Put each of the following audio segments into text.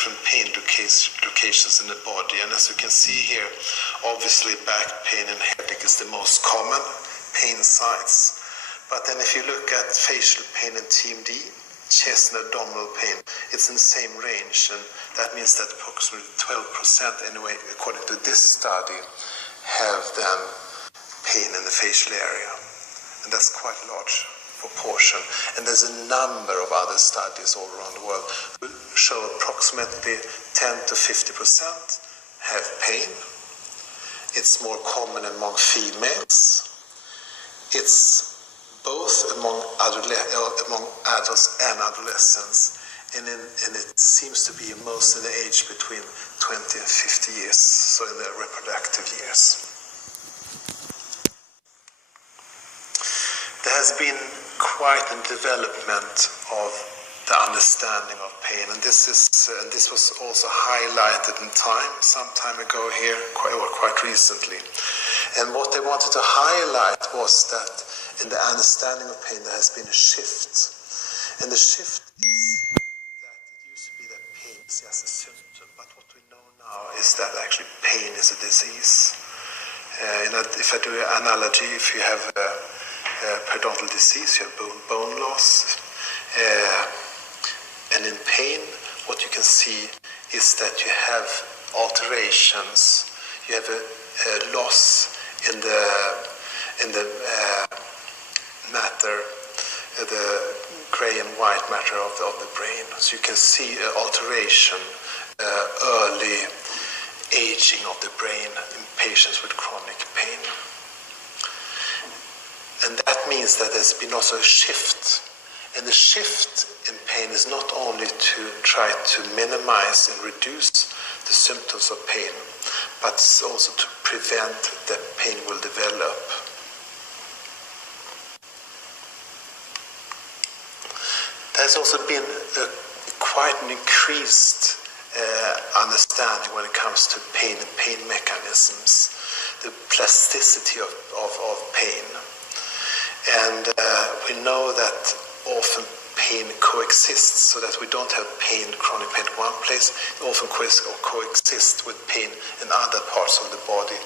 different pain locations in the body. And as you can see here, obviously back pain and headache is the most common pain sites. But then if you look at facial pain and TMD, chest and abdominal pain, it's in the same range. And that means that approximately 12% anyway, according to this study, have then pain in the facial area. And that's quite a large proportion. And there's a number of other studies all around the world who show approximately 10 to 50% have pain. It's more common among females. It's both among adults and adolescents. And it seems to be most in the age between 20 and 50 years, so in their reproductive years. There has been quite a development of the understanding of pain, and this was also highlighted in Time some time ago here, quite recently. And what they wanted to highlight was that in the understanding of pain there has been a shift, and the shift is that it used to be that pain is just a symptom, but what we know now is that actually pain is a disease. If I do an analogy, if you have periodontal disease, you have bone loss, and in pain what you can see is that you have alterations, you have a loss in the matter, the gray and white matter of the brain. So you can see alteration, early aging of the brain in patients with chronic pain. And that means that there's been also a shift. And the shift in pain is not only to try to minimize and reduce the symptoms of pain, but it's also to prevent that pain will develop. There's also been quite an increased understanding when it comes to pain and pain mechanisms, the plasticity of pain. And we know that often pain coexists, so that we don't have chronic pain in one place, it often coexists with pain in other parts of the body.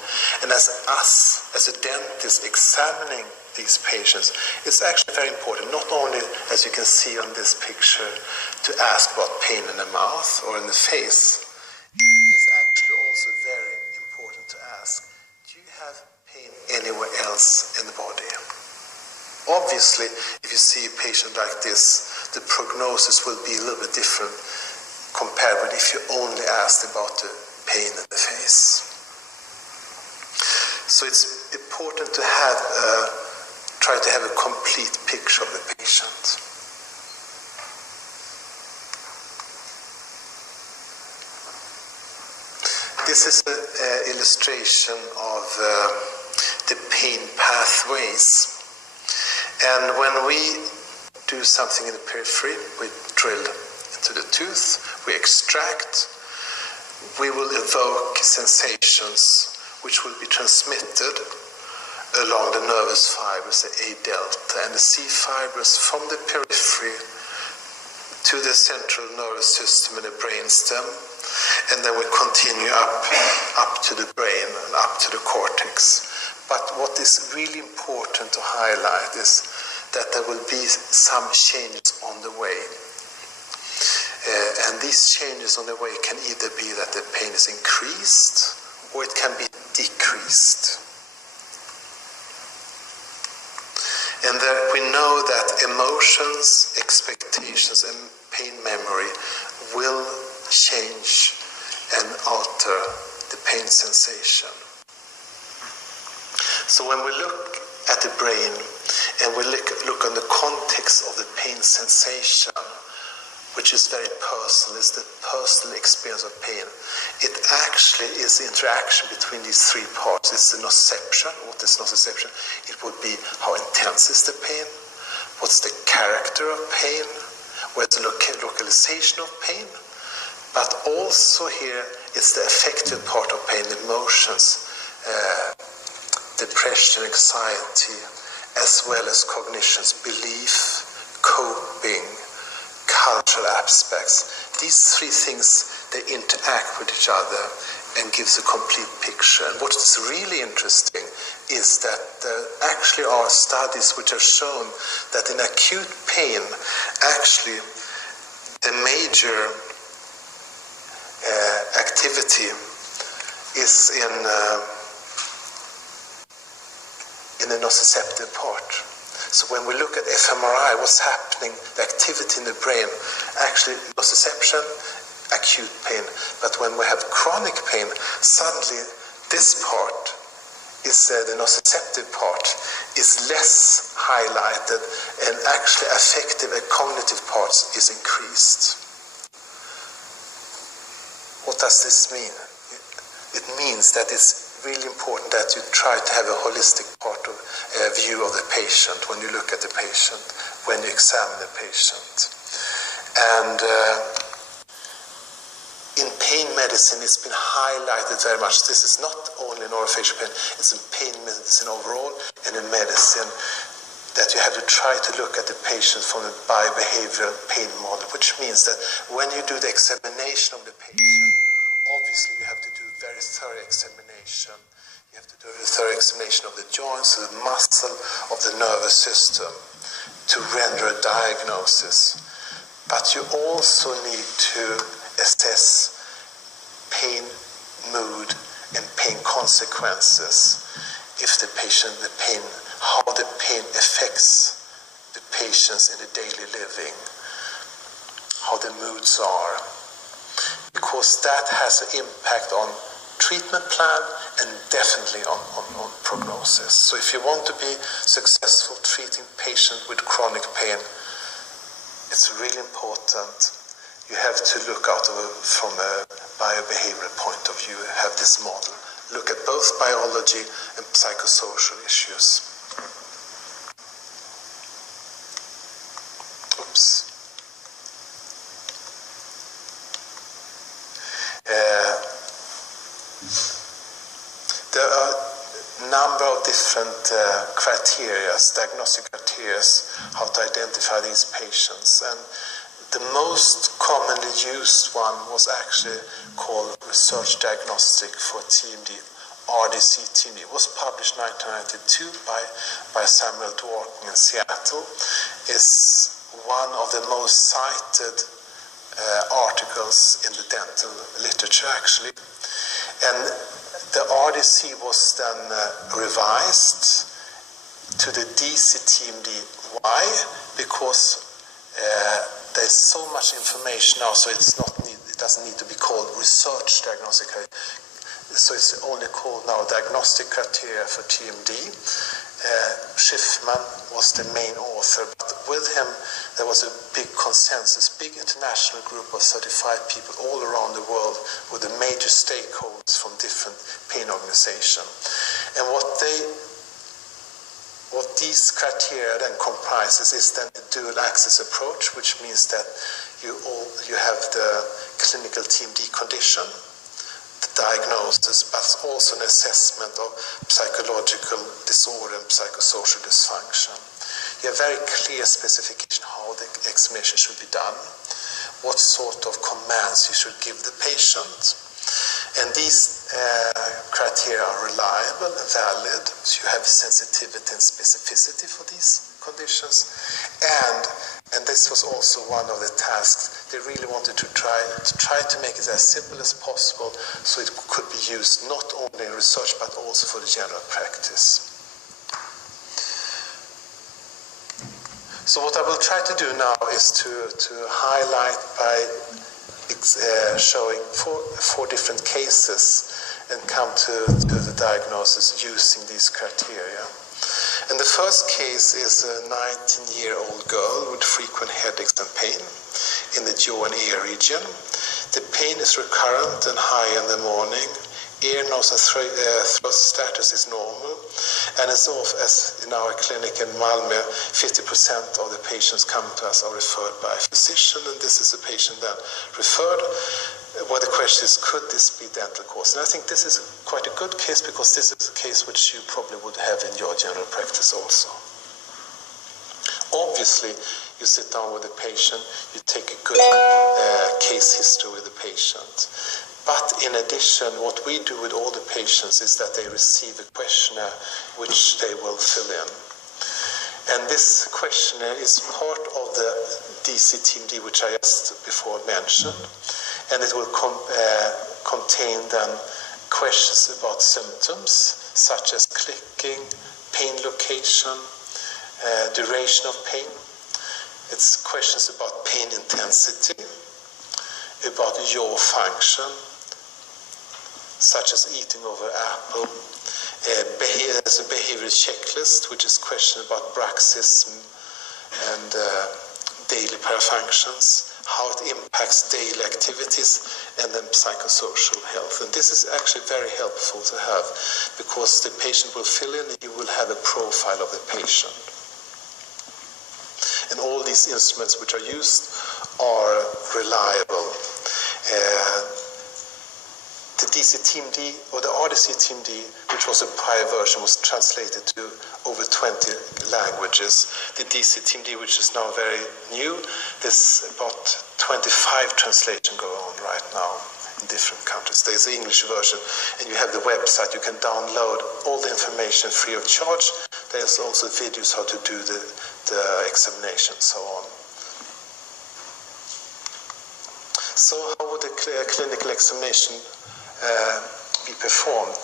And as a dentist examining these patients, it's actually very important, not only, as you can see on this picture, to ask about pain in the mouth or in the face. It is actually also very important to ask, do you have pain anywhere else in the body? Obviously, if you see a patient like this, the prognosis will be a little bit different compared with if you only asked about the pain in the face. So it's important to try to have a complete picture of the patient. This is an illustration of the pain pathways. And when we do something in the periphery, we drill into the tooth, we extract, we will evoke sensations which will be transmitted along the nervous fibers, the A delta and the C fibers, from the periphery to the central nervous system in the brainstem, and then we continue up to the brain and up to the cortex. But what is really important to highlight is that there will be some changes on the way. And these changes on the way can either be that the pain is increased or it can be decreased. And that we know that emotions, expectations, and pain memory will change and alter the pain sensation. So when we look at the brain and we look on the context of the pain sensation, which is very personal, is the personal experience of pain, it actually is the interaction between these three parts. It's the nociception. What is nociception? It would be how intense is the pain, what's the character of pain, where's the localization of pain, but also here is the affective part of pain, the emotions, depression, anxiety, as well as cognitions, belief, coping, cultural aspects. These three things they interact with each other and gives a complete picture. And what is really interesting is that there actually are studies which have shown that in acute pain, actually the major activity is in the nociceptive part. So when we look at fMRI, what's happening, the activity in the brain, actually nociception, acute pain. But when we have chronic pain, suddenly this part is the nociceptive part is less highlighted, and actually affective and cognitive parts is increased. What does this mean? It means that it's really important that you try to have a holistic part of view of the patient when you look at the patient, when you examine the patient. And in pain medicine, it's been highlighted very much. This is not only in oro-facial pain, it's in pain medicine overall, and in medicine, that you have to try to look at the patient from a biobehavioral pain model, which means that when you do the examination of the patient, obviously you have to do very thorough examination. You have to do a thorough examination of the joints, of the muscle, of the nervous system to render a diagnosis. But you also need to assess pain, mood, and pain consequences. If the pain, how the pain affects the patients in the daily living, how the moods are. Because that has an impact on treatment plan and definitely on prognosis. So if you want to be successful treating patients with chronic pain, it's really important. You have to look from a biobehavioral point of view, have this model. Look at both biology and psychosocial issues. Oops. There are a number of different diagnostic criteria, how to identify these patients. And the most commonly used one was actually called Research Diagnostic for TMD, RDC-TMD. It was published in 1992 by Samuel Dworkin in Seattle. It's one of the most cited articles in the dental literature, actually. And the RDC was then revised to the DC-TMD. Why? Because there's so much information now, so it doesn't need to be called research diagnostic criteria. So it's only called now diagnostic criteria for TMD. Schiffman was the main author, but with him there was a big consensus, big international group of 35 people all around the world with the major stakeholders from different pain organizations. And what these criteria then comprises is then the dual axis approach, which means that you have the clinical TMD condition, the diagnosis, but also an assessment of psychological disorder and psychosocial dysfunction. You have very clear specification how the examination should be done, what sort of commands you should give the patient. And these criteria are reliable and valid, so you have sensitivity and specificity for these conditions. And this was also one of the tasks. They really wanted to try to make it as simple as possible so it could be used not only in research but also for the general practice. So what I will try to do now is to highlight by showing four different cases and come to the diagnosis using these criteria. And the first case is a 19-year-old girl with frequent headaches and pain in the jaw and ear region. The pain is recurrent and high in the morning. Ear, nose, and throat status is normal. And as in our clinic in Malmö, 50% of the patients coming to us are referred by a physician, and this is a patient that referred. Well, the question is, could this be dental cause? And I think this is quite a good case because this is a case which you probably would have in your general practice also. Obviously, obviously, you sit down with the patient, you take a good case history with the patient. But in addition, what we do with all the patients is that they receive a questionnaire which they will fill in. And this questionnaire is part of the DCTMD, which I just before mentioned, and it will contain then questions about symptoms, such as clicking, pain location, duration of pain. It's questions about pain intensity, about jaw function, such as eating over apple. There's a behavioral checklist, which is question about bruxism and daily parafunctions, how it impacts daily activities, and then psychosocial health. And this is actually very helpful to have, because the patient will fill in, you will have a profile of the patient. And all these instruments which are used are reliable. The DCTMD, or the RDC-TMD, which was a prior version, was translated to over 20 languages. The DCTMD, which is now very new, there's about 25 translations going on right now in different countries. There's the English version, and you have the website. You can download all the information free of charge. There's also videos how to do the examination and so on. So how would a clinical examination be performed?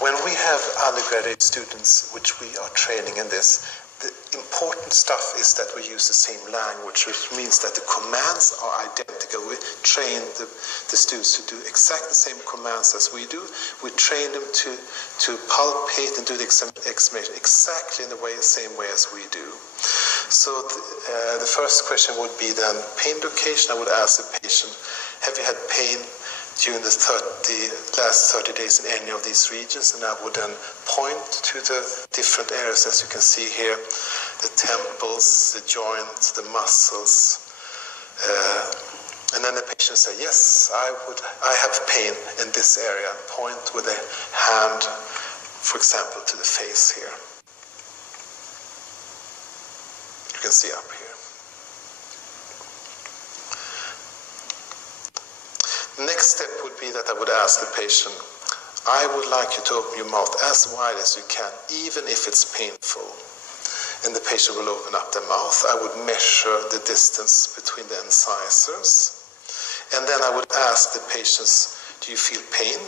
When we have undergraduate students, which we are training in this, the important stuff is that we use the same language, which means that the commands are identical. We train the students to do exactly the same commands as we do. We train them to palpate and do the examination exactly in the same way as we do. So the first question would be then pain location. I would ask the patient, have you had pain during the last 30 days in any of these regions? And I would then point to the different areas, as you can see here, the temples, the joints, the muscles. And then the patient say, yes, I have pain in this area. Point with a hand, for example, to the face here. You can see up here. Next step would be that I would ask the patient, I would like you to open your mouth as wide as you can, even if it's painful. And the patient will open up their mouth. I would measure the distance between the incisors. And then I would ask the patients, do you feel pain?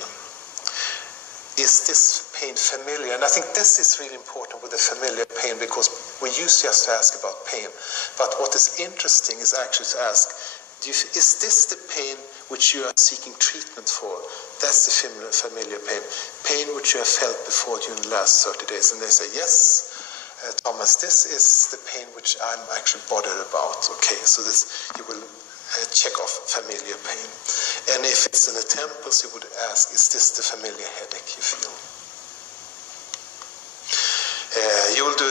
Is this pain familiar? And I think this is really important with the familiar pain, because we used just to ask about pain. But what is interesting is actually to ask, is this the pain which you are seeking treatment for? That's the familiar pain. Pain which you have felt before during the last 30 days. And they say, yes, Thomas, this is the pain which I'm actually bothered about. Okay, so this you will check off familiar pain. And if it's in the temples, you would ask, is this the familiar headache you feel? You will do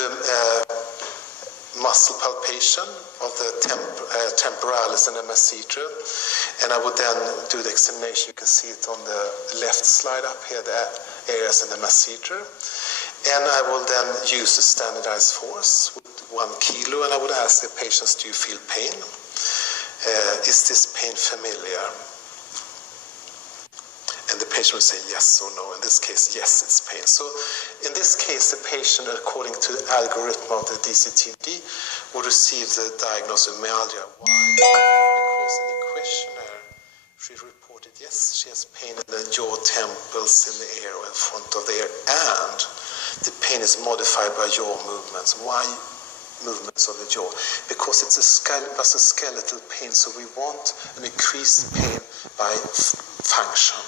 muscle palpation of the temporalis and the masseter, and I would then do the examination. You can see it on the left slide up here, the areas in the masseter, and I will then use a standardized force with 1 kilo, and I would ask the patients, do you feel pain? Is this pain familiar? And the patient will say yes or no. In this case, yes, it's pain. So in this case, the patient, according to the algorithm of the DCTMD, would receive the diagnosis of myalgia. Why? Because in the questionnaire, she reported, yes, she has pain in the jaw, temples, in the ear, or in front of the ear, and the pain is modified by jaw movements. Why movements of the jaw? Because it's a musculoskeletal pain, so we want an increased pain by function.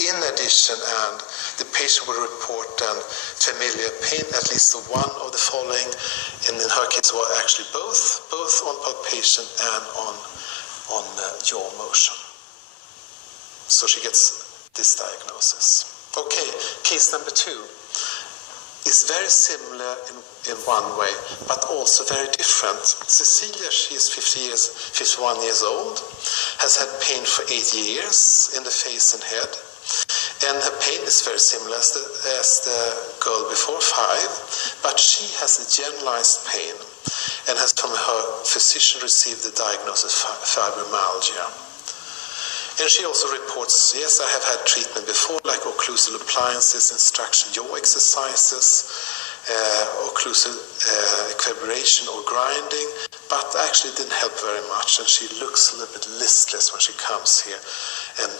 In addition, and the patient will report familiar pain, at least one of the following, and in her case were actually both on palpation and on jaw motion. So she gets this diagnosis. Okay, case number 2 is very similar in one way, but also very different. Cecilia, she is 51 years old, has had pain for 8 years in the face and head, And her pain is very similar as the girl before, 5, but she has a generalized pain and has from her physician received the diagnosis of fibromyalgia. And she also reports, yes, I have had treatment before, like occlusal appliances, instruction jaw exercises, occlusal equilibration or grinding, but actually didn't help very much, and she looks a little bit listless when she comes here and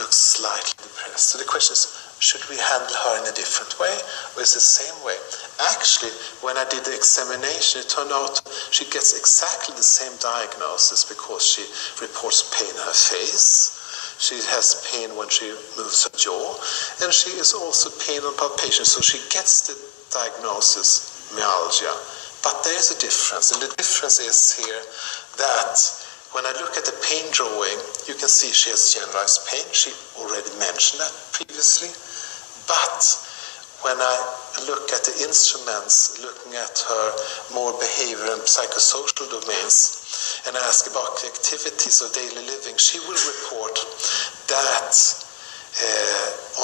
looks slightly depressed. So the question is, should we handle her in a different way, or is it the same way? Actually, when I did the examination, it turned out she gets exactly the same diagnosis because she reports pain in her face, she has pain when she moves her jaw, and she is also pain on palpation, so she gets the diagnosis myalgia. But there is a difference, and the difference is here that when I look at the pain drawing, you can see she has generalized pain. She already mentioned that previously. But when I look at the instruments, looking at her more behavior and psychosocial domains, and ask about the activities of daily living, she will report that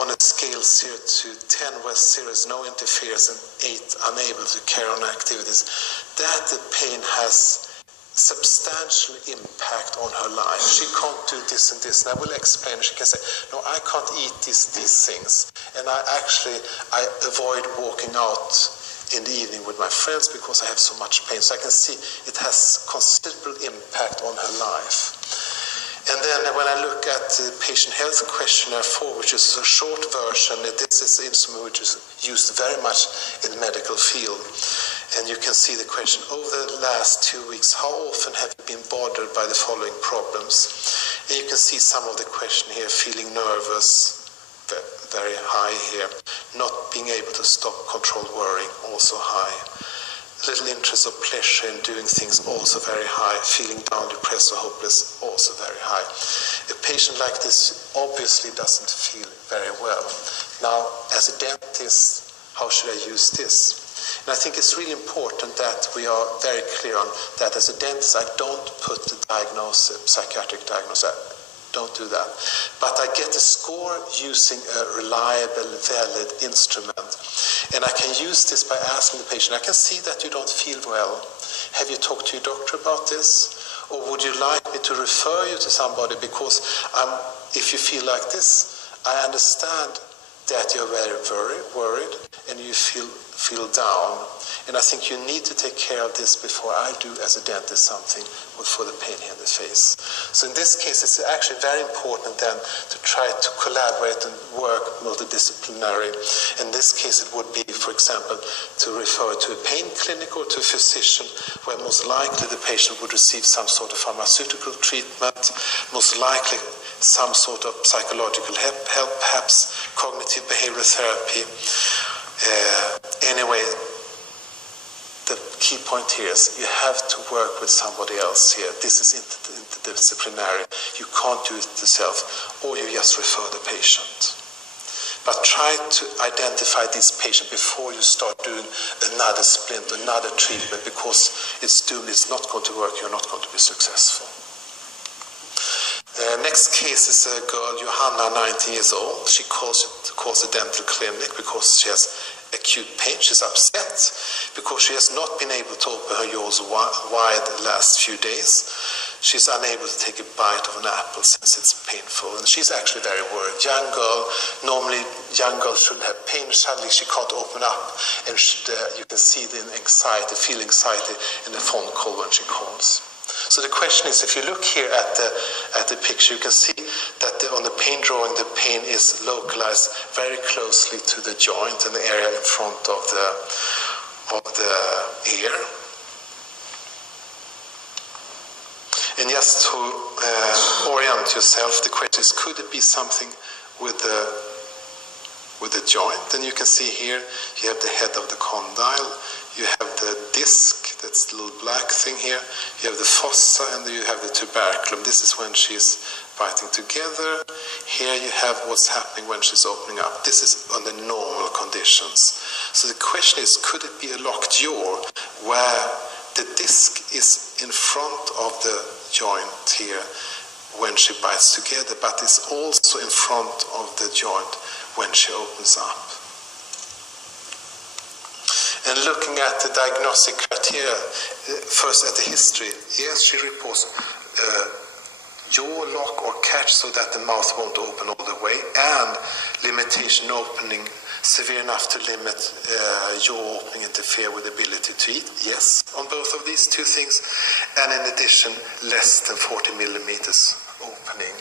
on a scale 0 to 10, where 0 is no interference and 8 unable to carry on activities, that the pain has substantial impact on her life. She can't do this and this, and I will explain. She can say, no, I can't eat these things, and I avoid walking out in the evening with my friends because I have so much pain. So I can see it has considerable impact on her life. And then when I look at the patient health questionnaire 4, which is a short version, this is an instrument which is used very much in the medical field. And you can see the question, over the last 2 weeks, how often have you been bothered by the following problems? And you can see some of the question here, feeling nervous, very high here, not being able to stop controlled worrying, also high. Little interest or pleasure in doing things, also very high. Feeling down, depressed or hopeless, also very high. A patient like this obviously doesn't feel very well. Now, as a dentist, how should I use this? And I think it's really important that we are very clear on that. As a dentist, I don't put the diagnosis, psychiatric diagnosis, don't do that. But I get a score using a reliable, valid instrument. And I can use this by asking the patient, I can see that you don't feel well. Have you talked to your doctor about this? Or would you like me to refer you to somebody? Because if you feel like this, I understand that you're very worried and you feel down. And I think you need to take care of this before I do, as a dentist, something for the pain here in the face. So in this case, it's actually very important then to try to collaborate and work multidisciplinary. In this case, it would be, for example, to refer to a pain clinic or to a physician, where most likely the patient would receive some sort of pharmaceutical treatment, most likely some sort of psychological help, perhaps cognitive behavioral therapy. Anyway, the key point here is you have to work with somebody else here. This is interdisciplinary. You can't do it yourself, or you just refer the patient. But try to identify this patient before you start doing another splint, another treatment, because it's doomed, it's not going to work, you're not going to be successful. Next case is a girl, Johanna, 19 years old. She calls a dental clinic because she has acute pain. She's upset because she has not been able to open her jaws wide the last few days. She's unable to take a bite of an apple since it's painful, and she's actually very worried. Young girl, normally young girls shouldn't have pain. Suddenly she can't open up, and you can see the anxiety, feel anxiety in the phone call when she calls. So the question is, if you look here at the picture, you can see that on the pain drawing, the pain is localized very closely to the joint and the area in front of the ear. And just to orient yourself, the question is, could it be something with the joint? And you can see here, you have the head of the condyle, you have the disc, that's the little black thing here, you have the fossa, and then you have the tuberculum. This is when she's biting together. Here you have what's happening when she's opening up. This is under normal conditions. So the question is, could it be a locked jaw where the disc is in front of the joint here, when she bites together, but it's also in front of the joint when she opens up. And looking at the diagnostic criteria, first at the history, yes, she reports jaw lock or catch so that the mouth won't open all the way, and limitation opening severe enough to limit jaw opening, interfere with ability to eat. Yes, on both of these two things, and in addition, less than 40 millimeters opening.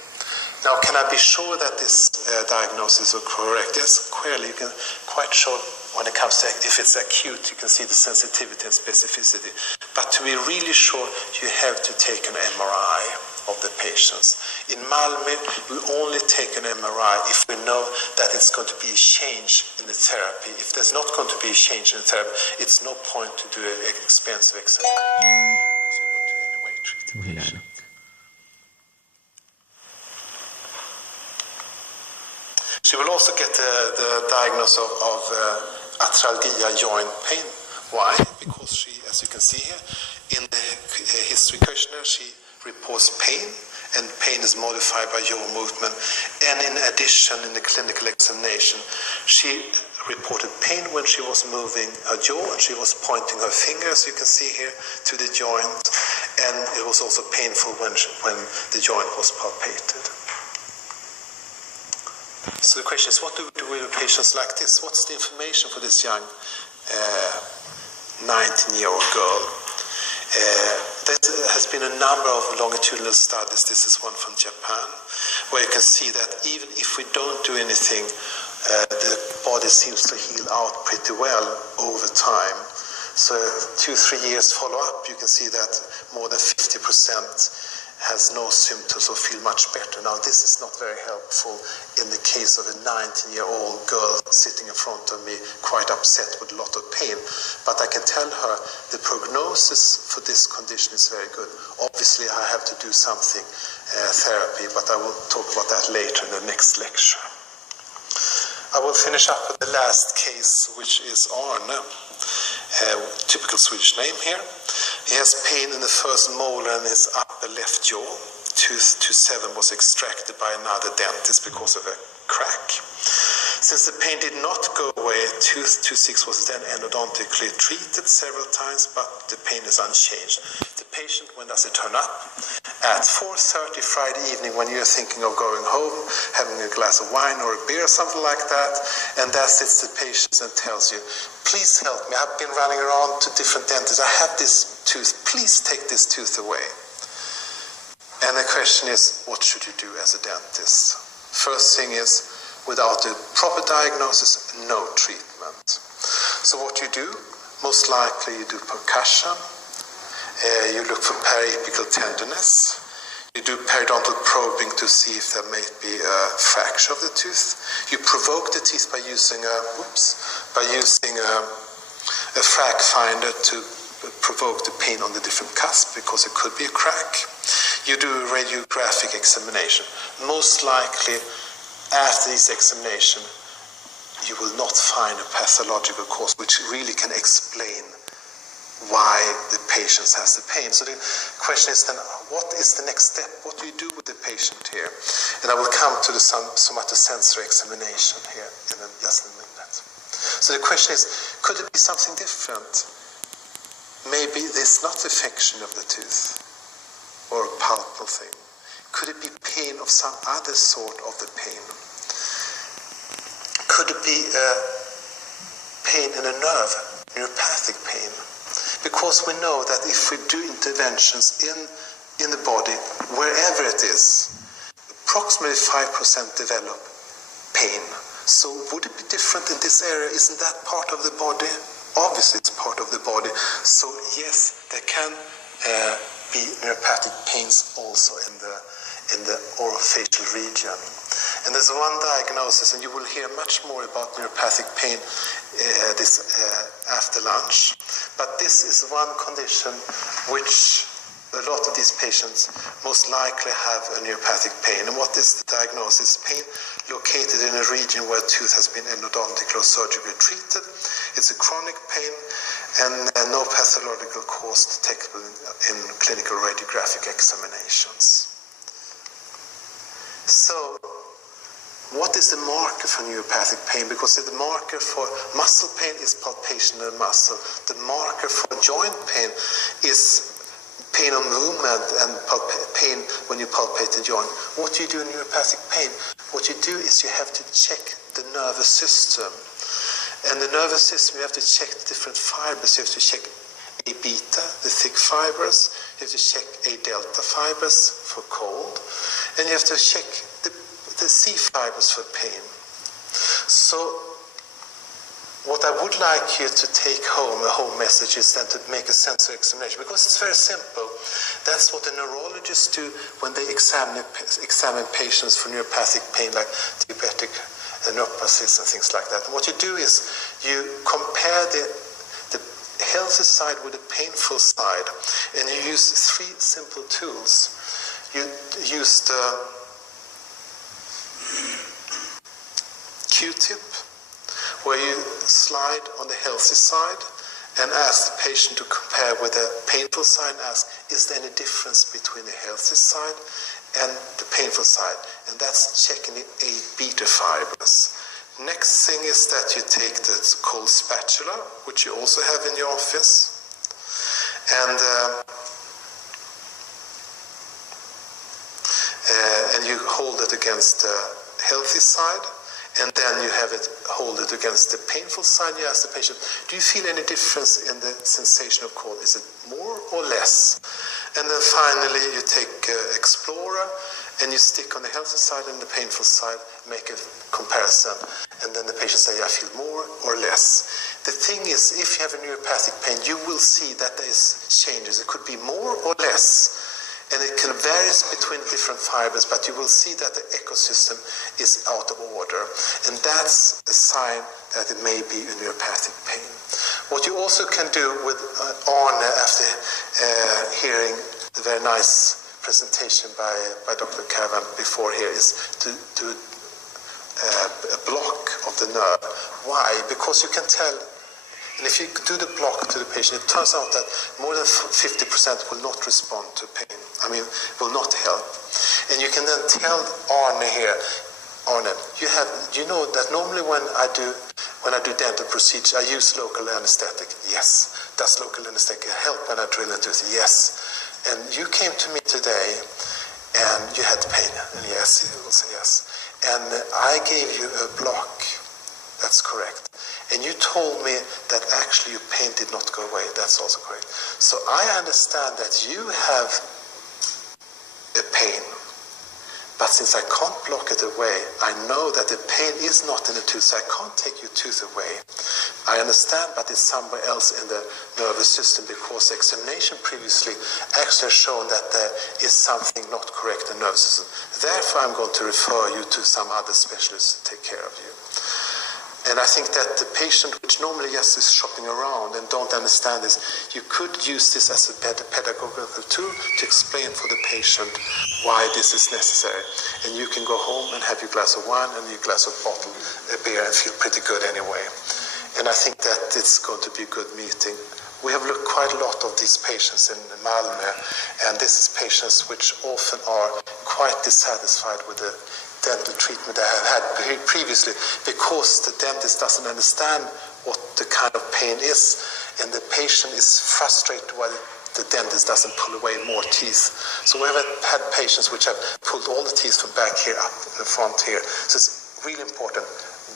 Now, can I be sure that this diagnosis is correct? Yes, clearly, you can quite sure when it comes to if it's acute, you can see the sensitivity and specificity. But to be really sure, you have to take an MRI of the patients. In Malmö, we only take an MRI if we know that it's going to be a change in the therapy. If there's not going to be a change in the therapy, it's no point to do an expensive examination because you're going to anyway treat the patient. She will also get the diagnosis of arthralgia joint pain. Why? Because she, as you can see here, in the history questionnaire, she reports pain, and pain is modified by jaw movement. And in addition, in the clinical examination, she reported pain when she was moving her jaw, and she was pointing her finger, as you can see here, to the joint. And it was also painful when the joint was palpated. So the question is, what do we do with patients like this? What's the information for this young 19-year-old girl? There has been a number of longitudinal studies. This is one from Japan, where you can see that even if we don't do anything, the body seems to heal out pretty well over time. So 2-3 years follow-up, you can see that more than 50% has no symptoms or feel much better. Now, this is not very helpful in the case of a 19-year-old girl sitting in front of me, quite upset with a lot of pain. But I can tell her the prognosis for this condition is very good. Obviously, I have to do something, therapy, but I will talk about that later in the next lecture. I will finish up with the last case, which is Arne. Typical Swedish name here. He has pain in the first molar in his upper left jaw. Tooth 27 was extracted by another dentist because of a crack. Since the pain did not go away, tooth 26 was then endodontically treated several times, but the pain is unchanged. The patient, when does it turn up? At 4:30 Friday evening, when you're thinking of going home, having a glass of wine or a beer or something like that, and there sits the patient and tells you, please help me, I've been running around to different dentists, I have this tooth, please take this tooth away. And the question is, what should you do as a dentist? First thing is, without a proper diagnosis, no treatment. So what you do, most likely you do percussion, you look for periapical tenderness, you do periodontal probing to see if there may be a fracture of the tooth. You provoke the teeth by using a frag finder to provoke the pain on the different cusps, because it could be a crack. You do a radiographic examination. Most likely, after this examination, you will not find a pathological cause which really can explain why the patient has the pain. So the question is then, what is the next step? What do you do with the patient here? And I will come to the somatosensory examination here in just a minute. So the question is, could it be something different? Maybe there's not affection of the tooth or a pulpal thing. Could it be pain of some other sort of the pain? Could it be pain in a nerve, neuropathic pain? Because we know that if we do interventions in the body, wherever it is, approximately 5% develop pain. So would it be different in this area? Isn't that part of the body? Obviously it's part of the body. So yes, there can be neuropathic pains also in the oro-facial region. And there's one diagnosis, and you will hear much more about neuropathic pain after lunch. But this is one condition which a lot of these patients most likely have a neuropathic pain. And what is the diagnosis? Pain located in a region where a tooth has been endodontically or surgically treated. It's a chronic pain, and no pathological cause detectable in clinical radiographic examinations. So, what is the marker for neuropathic pain? Because the marker for muscle pain is palpation of the muscle. The marker for joint pain is pain on movement and pain when you palpate the joint. What do you do in neuropathic pain? What you do is you have to check the nervous system. And the nervous system, you have to check the different fibers. You have to check A beta, the thick fibers. You have to check A delta fibers for cold. And you have to check the C fibers for pain. So what I would like you to take home, the home message, is then to make a sensory examination, because it's very simple. That's what the neurologists do when they examine patients for neuropathic pain, like diabetic neuropathies and things like that. And what you do is you compare the healthy side with the painful side, and you use 3 simple tools. You use the Q-tip, where you slide on the healthy side and ask the patient to compare with the painful side and ask, is there any difference between the healthy side and the painful side? And that's checking the A beta fibers. Next thing is that you take the cold spatula, which you also have in your office, and you hold it against the healthy side, and then you have it hold it against the painful side. You ask the patient, do you feel any difference in the sensation of cold? Is it more or less? And then finally you take Explorer and you stick on the healthy side and the painful side, make a comparison, and then the patient say, I feel more or less. The thing is, if you have a neuropathic pain, you will see that there is changes. It could be more or less. And it can vary between different fibers, but you will see that the ecosystem is out of order. And that's a sign that it may be a neuropathic pain. What you also can do with Arne, after hearing the very nice presentation by Dr. Cavan before here, is to do a block of the nerve. Why? Because you can tell. And if you do the block to the patient, it turns out that more than 50% will not respond to pain. I mean, will not help. And you can then tell Arne here, Arne, you know that normally when I do dental procedure, I use local anesthetic. Yes. Does local anesthetic help when I drill into it? Yes. And you came to me today and you had pain. And yes, he will say yes. And I gave you a block. That's correct. And you told me that actually your pain did not go away. That's also correct. So I understand that you have a pain, but since I can't block it away, I know that the pain is not in the tooth, so I can't take your tooth away. I understand, but it's somewhere else in the nervous system, because the examination previously actually has shown that there is something not correct in the nervous system. Therefore, I'm going to refer you to some other specialists to take care of you. And I think that the patient, which normally just is shopping around and don't understand this, you could use this as a pedagogical tool to explain for the patient why this is necessary. And you can go home and have your glass of wine and your glass of bottle of beer and feel pretty good anyway. And I think that it's going to be a good meeting. We have looked quite a lot of these patients in Malmö, and this is patients which often are quite dissatisfied with the dental treatment they have had previously, because the dentist doesn't understand what the kind of pain is, and the patient is frustrated why the dentist doesn't pull away more teeth. So we have had patients which have pulled all the teeth from back here up in the front here. So it's really important,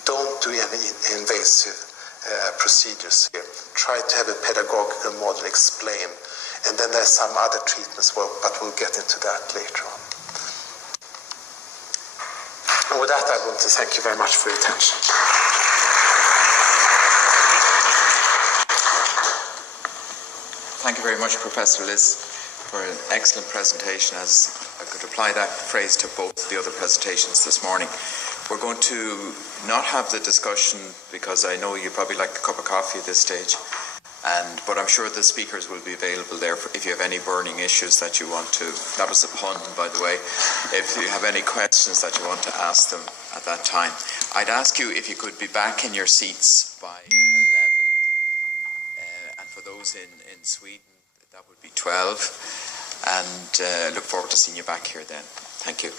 don't do any invasive procedures here. Try to have a pedagogical model, explain, and then there's some other treatments, but we'll get into that later on. And with that, I want to thank you very much for your attention. Thank you very much, Professor Liss, for an excellent presentation, as I could apply that phrase to both the other presentations this morning. We're going to not have the discussion, because I know you probably like a cup of coffee at this stage, but I'm sure the speakers will be available there if you have any burning issues that you want to, that was a pun, by the way, if you have any questions that you want to ask them at that time. I'd ask you if you could be back in your seats by 11, and for those in Sweden, that would be 12, and look forward to seeing you back here then. Thank you.